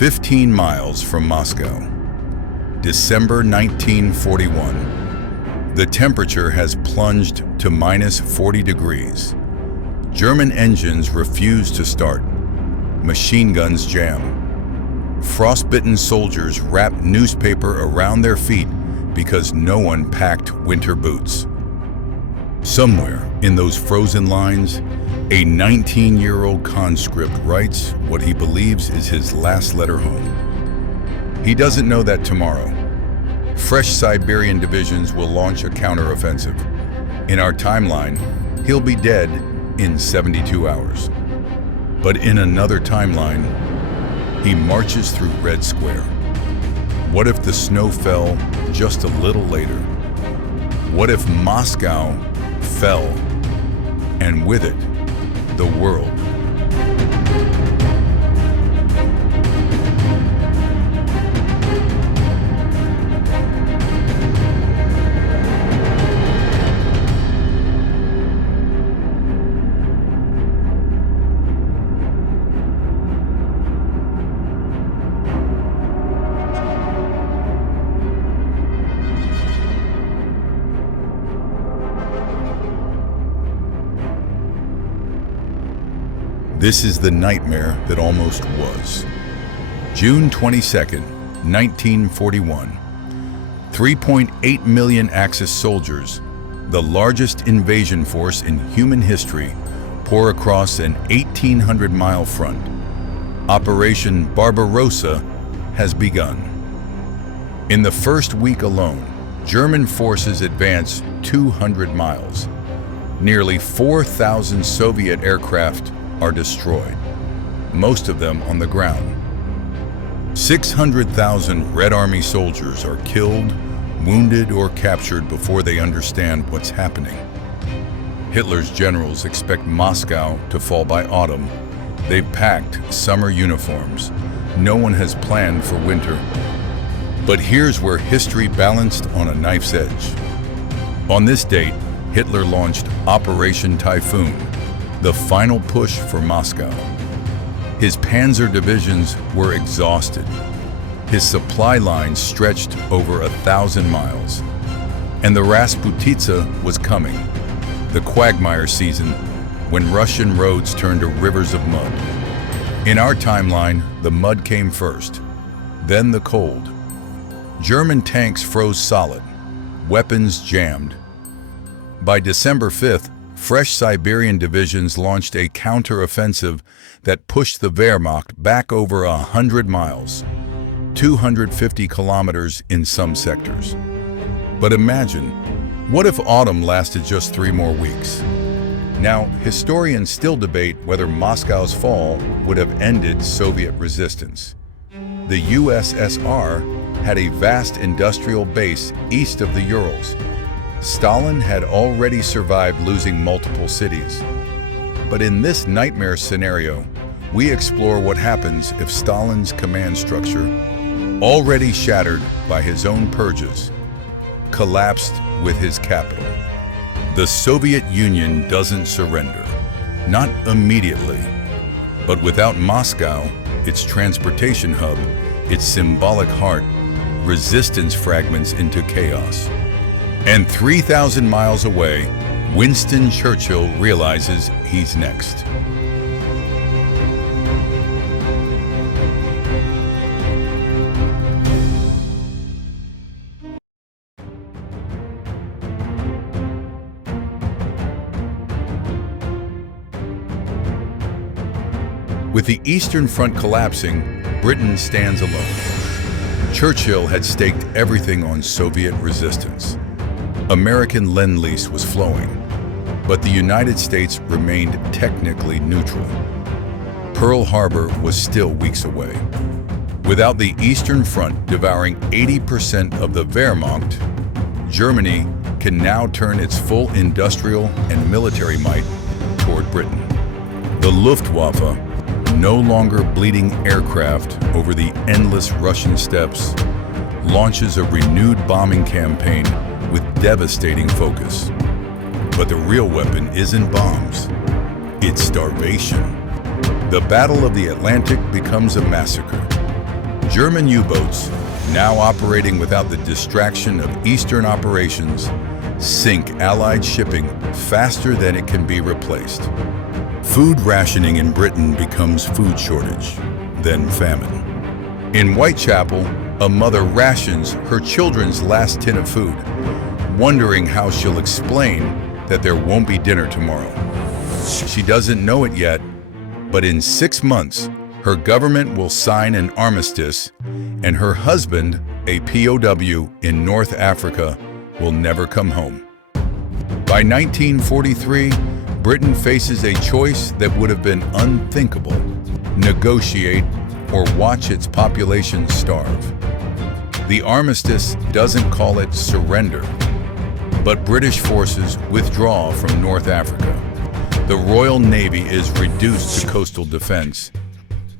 15 miles from Moscow. December 1941. The temperature has plunged to minus 40 degrees. German engines refuse to start. Machine guns jam. Frostbitten soldiers wrap newspaper around their feet because no one packed winter boots. Somewhere in those frozen lines, a 19-year-old conscript writes what he believes is his last letter home. He doesn't know that tomorrow, fresh Siberian divisions will launch a counteroffensive. In our timeline, he'll be dead in 72 hours. But in another timeline, he marches through Red Square. What if the snow fell just a little later? What if Moscow fell, and with it, the world? This is the nightmare that almost was. June 22nd, 1941. 3.8 million Axis soldiers, the largest invasion force in human history, pour across an 1,800-mile front. Operation Barbarossa has begun. In the first week alone, German forces advance 200 miles. Nearly 4,000 Soviet aircraft are destroyed, most of them on the ground. 600,000 Red Army soldiers are killed, wounded, or captured before they understand what's happening. Hitler's generals expect Moscow to fall by autumn. They've packed summer uniforms. No one has planned for winter. But here's where history balanced on a knife's edge. On this date, Hitler launched Operation Typhoon, the final push for Moscow. His panzer divisions were exhausted. His supply lines stretched over 1,000 miles. And the Rasputitsa was coming, the quagmire season when Russian roads turned to rivers of mud. In our timeline, the mud came first, then the cold. German tanks froze solid, weapons jammed. By December 5th, fresh Siberian divisions launched a counter-offensive that pushed the Wehrmacht back over 100 miles, 250 kilometers in some sectors. But imagine, what if autumn lasted just 3 more weeks? Now, historians still debate whether Moscow's fall would have ended Soviet resistance. The USSR had a vast industrial base east of the Urals. Stalin had already survived losing multiple cities. But in this nightmare scenario, we explore what happens if Stalin's command structure, already shattered by his own purges, collapsed with his capital. The Soviet Union doesn't surrender, not immediately, but without Moscow, its transportation hub, its symbolic heart, resistance fragments into chaos. And 3,000 miles away, Winston Churchill realizes he's next. With the Eastern Front collapsing, Britain stands alone. Churchill had staked everything on Soviet resistance. American Lend-Lease was flowing, but the United States remained technically neutral. Pearl Harbor was still weeks away. Without the Eastern Front devouring 80% of the Wehrmacht, Germany can now turn its full industrial and military might toward Britain. The Luftwaffe, no longer bleeding aircraft over the endless Russian steppes, launches a renewed bombing campaign with devastating focus. But the real weapon isn't bombs, it's starvation. The Battle of the Atlantic becomes a massacre. German U-boats, now operating without the distraction of Eastern operations, sink Allied shipping faster than it can be replaced. Food rationing in Britain becomes food shortage, then famine. In Whitechapel, a mother rations her children's last tin of food, wondering how she'll explain that there won't be dinner tomorrow. She doesn't know it yet, but in 6 months, her government will sign an armistice, and her husband, a POW in North Africa, will never come home. By 1943, Britain faces a choice that would have been unthinkable: negotiate or watch its population starve. The armistice doesn't call it surrender, but British forces withdraw from North Africa. The Royal Navy is reduced to coastal defense,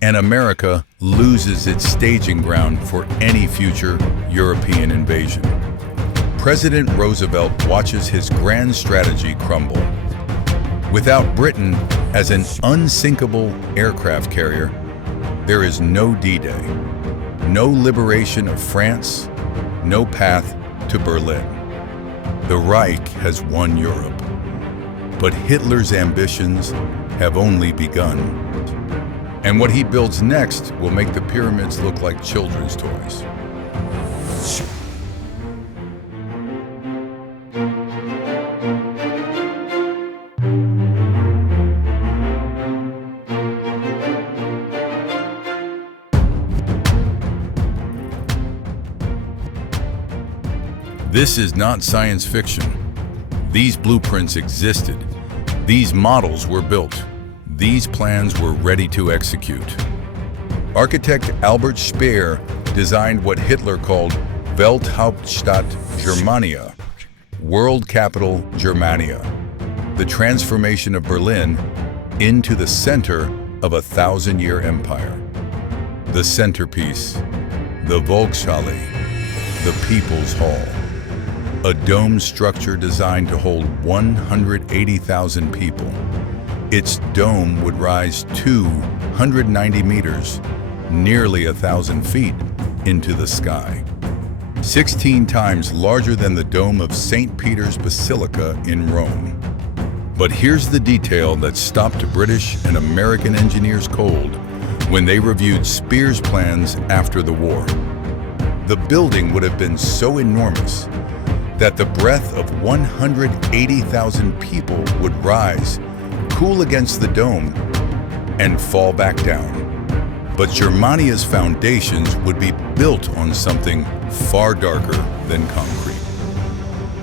and America loses its staging ground for any future European invasion. President Roosevelt watches his grand strategy crumble. Without Britain as an unsinkable aircraft carrier, there is no D-Day, no liberation of France, no path to Berlin. The Reich has won Europe, but Hitler's ambitions have only begun. And what he builds next will make the pyramids look like children's toys. This is not science fiction. These blueprints existed. These models were built. These plans were ready to execute. Architect Albert Speer designed what Hitler called Welthauptstadt Germania, World Capital Germania, the transformation of Berlin into the center of a 1,000-year empire. The centerpiece, the Volkshalle, the People's Hall, a dome structure designed to hold 180,000 people. Its dome would rise 290 meters, nearly 1,000 feet, into the sky. 16 times larger than the dome of St. Peter's Basilica in Rome. But here's the detail that stopped British and American engineers cold when they reviewed Speer's plans after the war. The building would have been so enormous that the breath of 180,000 people would rise, cool against the dome, and fall back down. But Germania's foundations would be built on something far darker than concrete.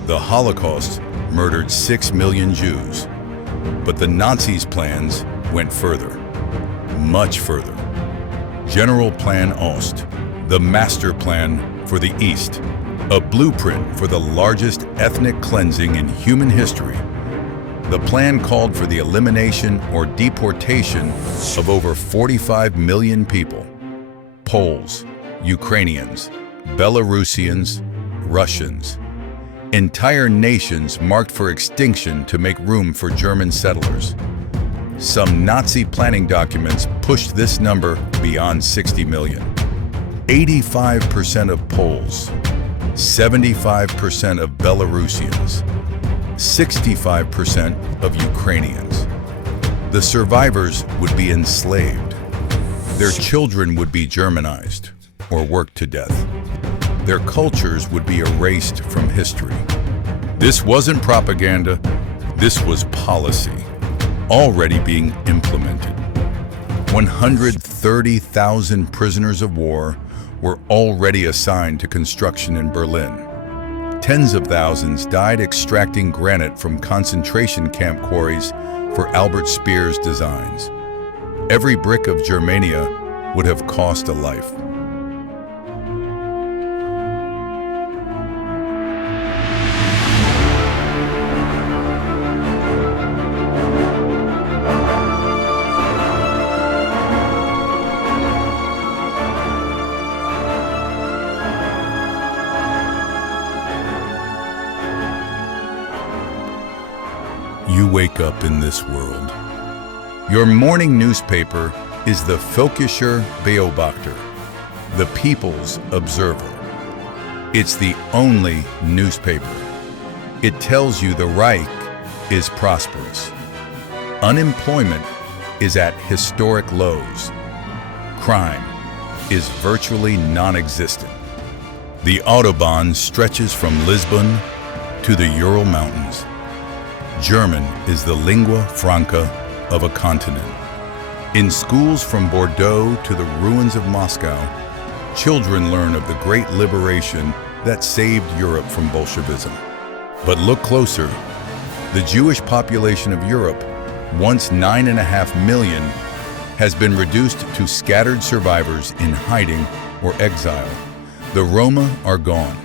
The Holocaust murdered 6 million Jews, but the Nazis' plans went further, much further. Generalplan Ost, the master plan for the East, a blueprint for the largest ethnic cleansing in human history. The plan called for the elimination or deportation of over 45 million people: Poles, Ukrainians, Belarusians, Russians. Entire nations marked for extinction to make room for German settlers. Some Nazi planning documents pushed this number beyond 60 million. 85% of Poles, 75% of Belarusians, 65% of Ukrainians. The survivors would be enslaved. Their children would be Germanized or worked to death. Their cultures would be erased from history. This wasn't propaganda, this was policy, already being implemented. 130,000 prisoners of war were already assigned to construction in Berlin. Tens of thousands died extracting granite from concentration camp quarries for Albert Speer's designs. Every brick of Germania would have cost a life. You wake up in this world. Your morning newspaper is the Völkischer Beobachter, the People's Observer. It's the only newspaper. It tells you the Reich is prosperous. Unemployment is at historic lows. Crime is virtually non-existent. The Autobahn stretches from Lisbon to the Ural Mountains. German is the lingua franca of a continent. In schools from Bordeaux to the ruins of Moscow, children learn of the great liberation that saved Europe from Bolshevism. But look closer. The Jewish population of Europe, once 9.5 million, has been reduced to scattered survivors in hiding or exile. The Roma are gone.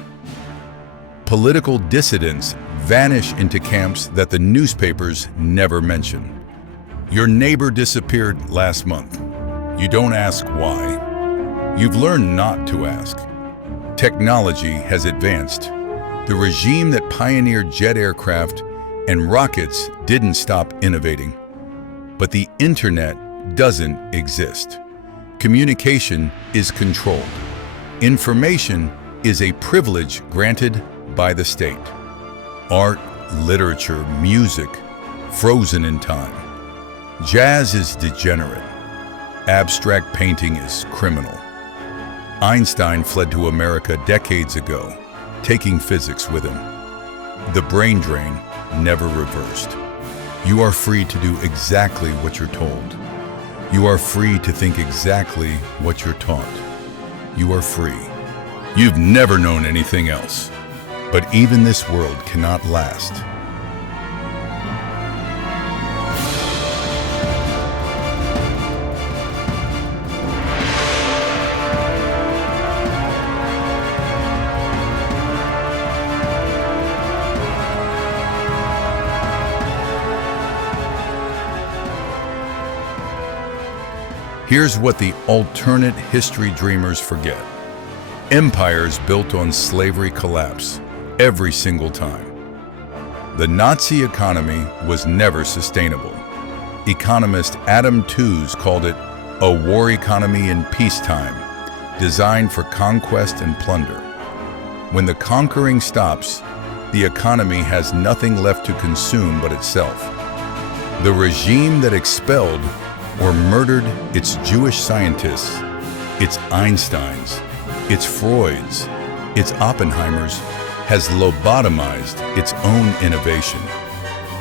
Political dissidents vanish into camps that the newspapers never mention. Your neighbor disappeared last month. You don't ask why. You've learned not to ask. Technology has advanced. The regime that pioneered jet aircraft and rockets didn't stop innovating. But the internet doesn't exist. Communication is controlled. Information is a privilege granted by the state. Art, literature, music, frozen in time. Jazz is degenerate. Abstract painting is criminal. Einstein fled to America decades ago, taking physics with him. The brain drain never reversed. You are free to do exactly what you're told. You are free to think exactly what you're taught. You are free. You've never known anything else. But even this world cannot last. Here's what the alternate history dreamers forget. Empires built on slavery collapse every single time. The Nazi economy was never sustainable. Economist Adam Tooze called it a war economy in peacetime, designed for conquest and plunder. When the conquering stops, the economy has nothing left to consume but itself. The regime that expelled or murdered its Jewish scientists, its Einsteins, its Freuds, its Oppenheimers, has lobotomized its own innovation.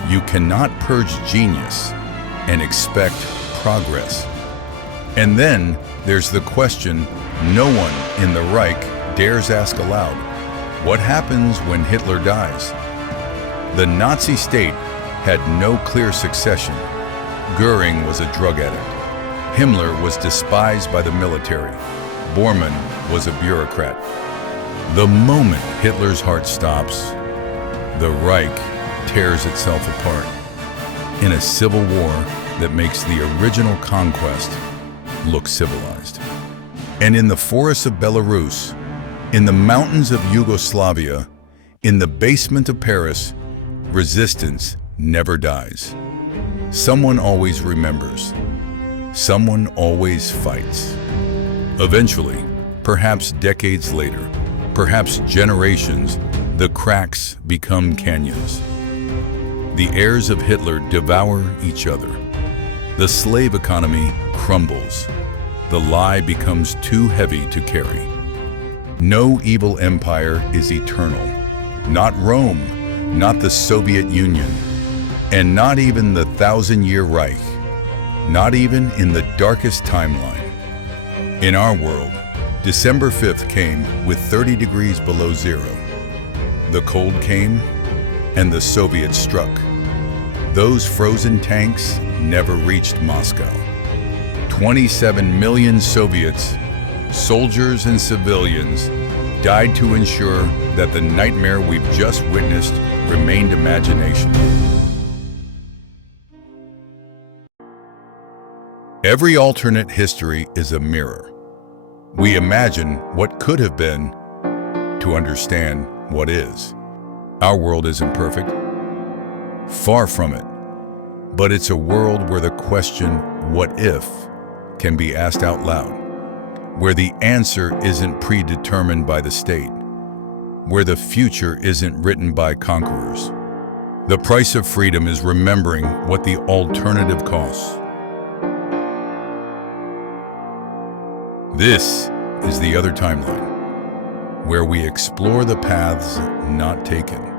You cannot purge genius and expect progress. And then there's the question no one in the Reich dares ask aloud. What happens when Hitler dies? The Nazi state had no clear succession. Goering was a drug addict. Himmler was despised by the military. Bormann was a bureaucrat. The moment Hitler's heart stops, the Reich tears itself apart in a civil war that makes the original conquest look civilized. And in the forests of Belarus, in the mountains of Yugoslavia, in the basement of Paris, resistance never dies. Someone always remembers. Someone always fights. Eventually, perhaps decades later, perhaps generations, the cracks become canyons. The heirs of Hitler devour each other. The slave economy crumbles. The lie becomes too heavy to carry. No evil empire is eternal. Not Rome, not the Soviet Union, and not even the 1,000-year Reich, not even in the darkest timeline. In our world, December 5th came with 30 degrees below zero. The cold came, and the Soviets struck. Those frozen tanks never reached Moscow. 27 million Soviets, soldiers and civilians, died to ensure that the nightmare we've just witnessed remained imagination. Every alternate history is a mirror. We imagine what could have been to understand what is. Our world isn't perfect. Far from it. But it's a world where the question, what if, can be asked out loud. where the answer isn't predetermined by the state, where the future isn't written by conquerors. The price of freedom is remembering what the alternative costs. This is The Other Timeline, where we explore the paths not taken.